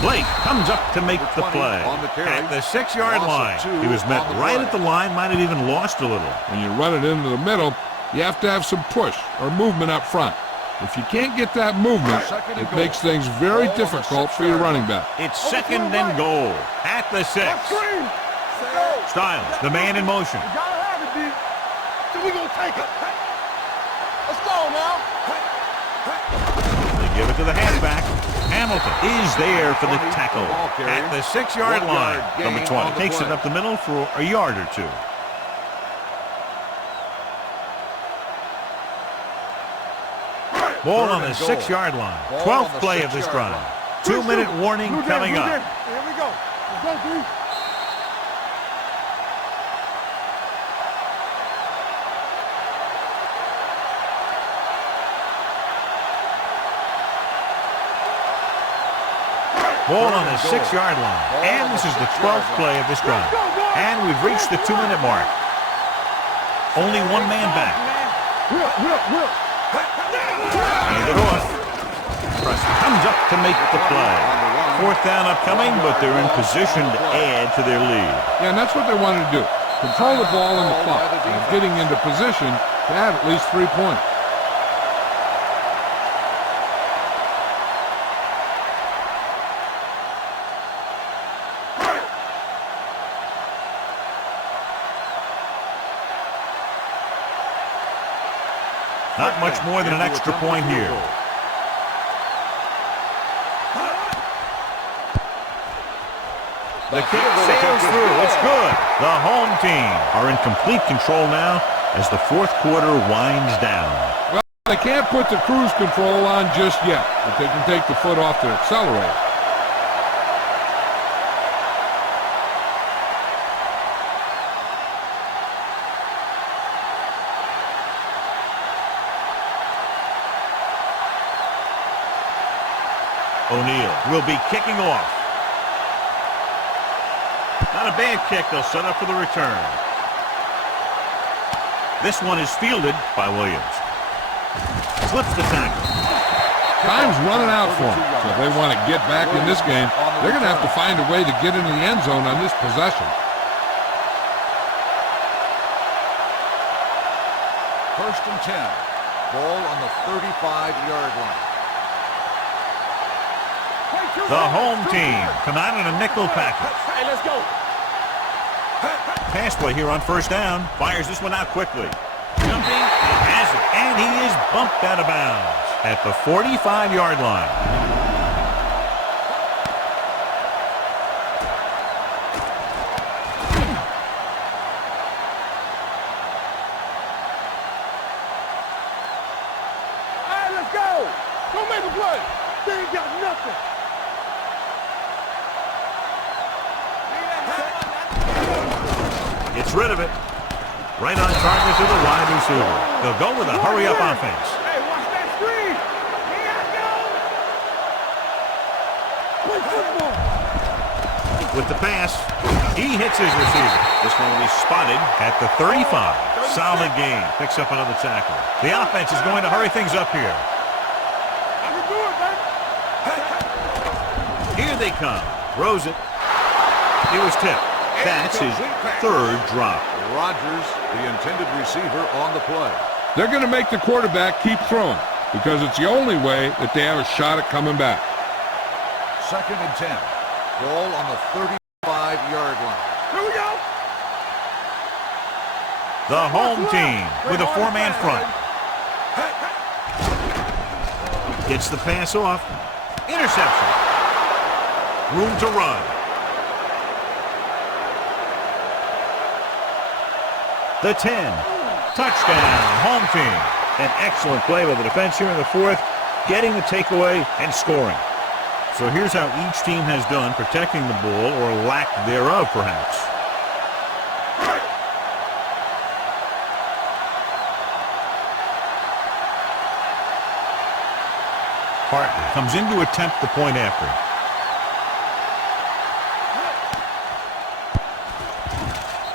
Blake comes up to make the play. At the 6-yard line, he was met right at the line, might have even lost a little. When you run it into the middle, you have to have some push or movement up front. If you can't get that movement, it makes things very difficult for your running back. It's 2nd and goal at the 6. Styles, the man in motion. You gotta have it, D. So we gonna take it. Let's go now. They give it to the halfback. Hamilton is there for the tackle at the 6-yard line. Number 20 takes it up the middle for a yard or 2. Ball on the 6-yard line. 12th play of this drive. 2-minute warning coming up. Here we go. Let's go, D. Ball on the 6-yard line. And this is the 12th play of this drive. And we've reached the 2-minute mark. Only one man back. Hand it off. Preston comes up to make the play. 4th down upcoming, but they're in position to add to their lead. Yeah, and that's what they wanted to do. Control the ball in the clock and getting into position to add at least 3 points. Not much more than an extra point here. The kick sails through. It's good. The home team are in complete control now as the 4th quarter winds down. Well, they can't put the cruise control on just yet, but they can take the foot off the accelerator. O'Neal will be kicking off. Not a bad kick. They'll set up for the return. This one is fielded by Williams. Slips the tackle. Time's running out for them. So if they want to get back in this game, they're going to have to find a way to get into the end zone on this possession. 1st and 10. Ball on the 35-yard line. The home team come out in a nickel package. Hey, let's go. Pass play here on 1st down. Fires this one out quickly. Jumping, he has it, and he is bumped out of bounds at the 45-yard line. All right, let's go. Don't make a play. They ain't got nothing. Gets rid of it. Right on target to the wide receiver. They'll go with a hurry-up offense. Hey, watch that screen. Here I go. Play football. With the pass, he hits his receiver. This one will be spotted at the 35. Solid game. Picks up another tackle. The offense is going to hurry things up here. I can do it, baby. Here they come. Throws it. He was tipped. That's his third drop. Rodgers, the intended receiver, on the play. They're going to make the quarterback keep throwing because it's the only way that they have a shot at coming back. 2nd and 10. Ball on the 35-yard line. Here we go. The home team with a 4-man front. Gets the pass off. Interception. Room to run. The 10. Touchdown. Home team. An excellent play by the defense here in the 4th, getting the takeaway and scoring. So here's how each team has done protecting the ball, or lack thereof, perhaps. Hartley comes in to attempt the point after.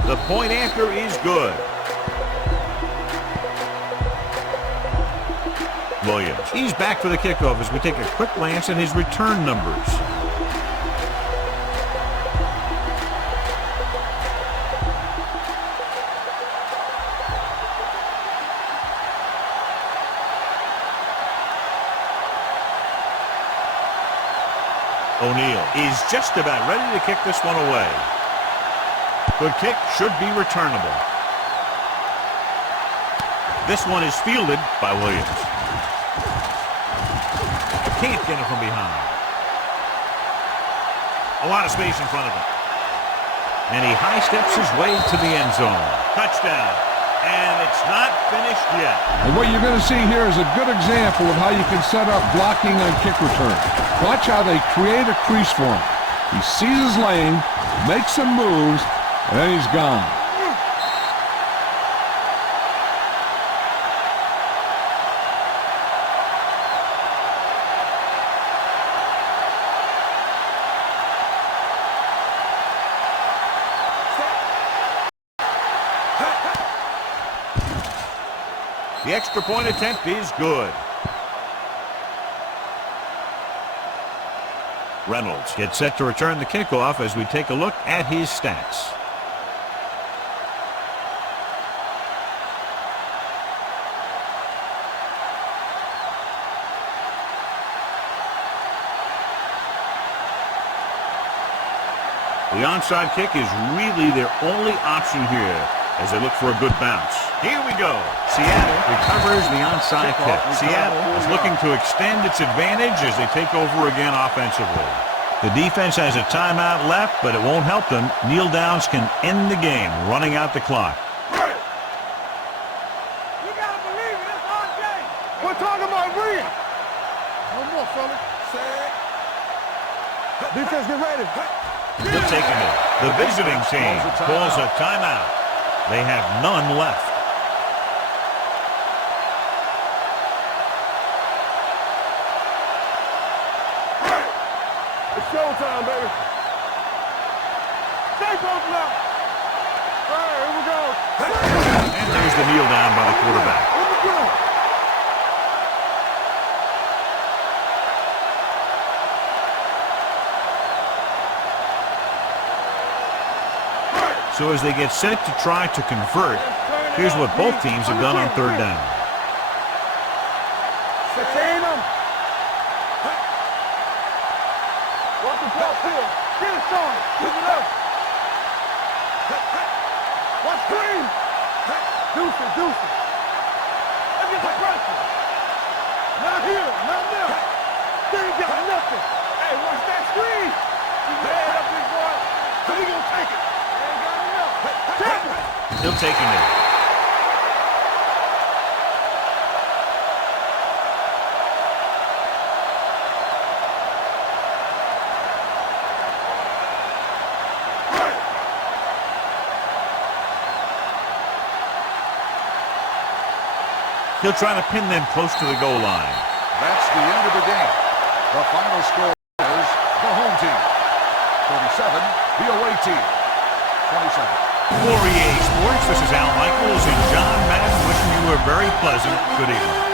The point after is good. Williams. He's back for the kickoff as we take a quick glance at his return numbers. O'Neal is just about ready to kick this one away. Good kick, should be returnable. This one is fielded by Williams. Can't get it from behind. A lot of space in front of him. And he high steps his way to the end zone. Touchdown. And it's not finished yet. And what you're going to see here is a good example of how you can set up blocking on kick return. Watch how they create a crease for him. He sees his lane, makes some moves, and then he's gone. The extra point attempt is good. Reynolds gets set to return the kickoff as we take a look at his stats. The onside kick is really their only option here as they look for a good bounce. Here we go. Seattle recovers the onside kick. Seattle is looking to extend its advantage as they take over again offensively. The defense has a timeout left, but it won't help them. Kneel downs can end the game, running out the clock. You gotta believe it. It's our game. We're talking about Reed. One more, fella. Defense, get ready. They're taking it. The visiting team calls a timeout. They have none left. It's showtime, baby. Stay close now. All right, here we go. And there's the kneel down by the quarterback. Here we go. So as they get set to try to convert, here's what both teams have done on third down. Sustain them. Walk the ball field. Get it started. Keep it up. Watch screen. Deuce it, deuce it. Let's get the pressure. Not here, not now. They ain't got nothing. Hey, watch that screen. Keep your head up, big boy. So we gonna take it. They ain't got enough. Take it. Still taking it. He'll try to pin them close to the goal line. That's the end of the game. The final score is the home team 37, the away team 27. For EA Sports, this is Al Michaels and John Madden wishing you a very pleasant good evening.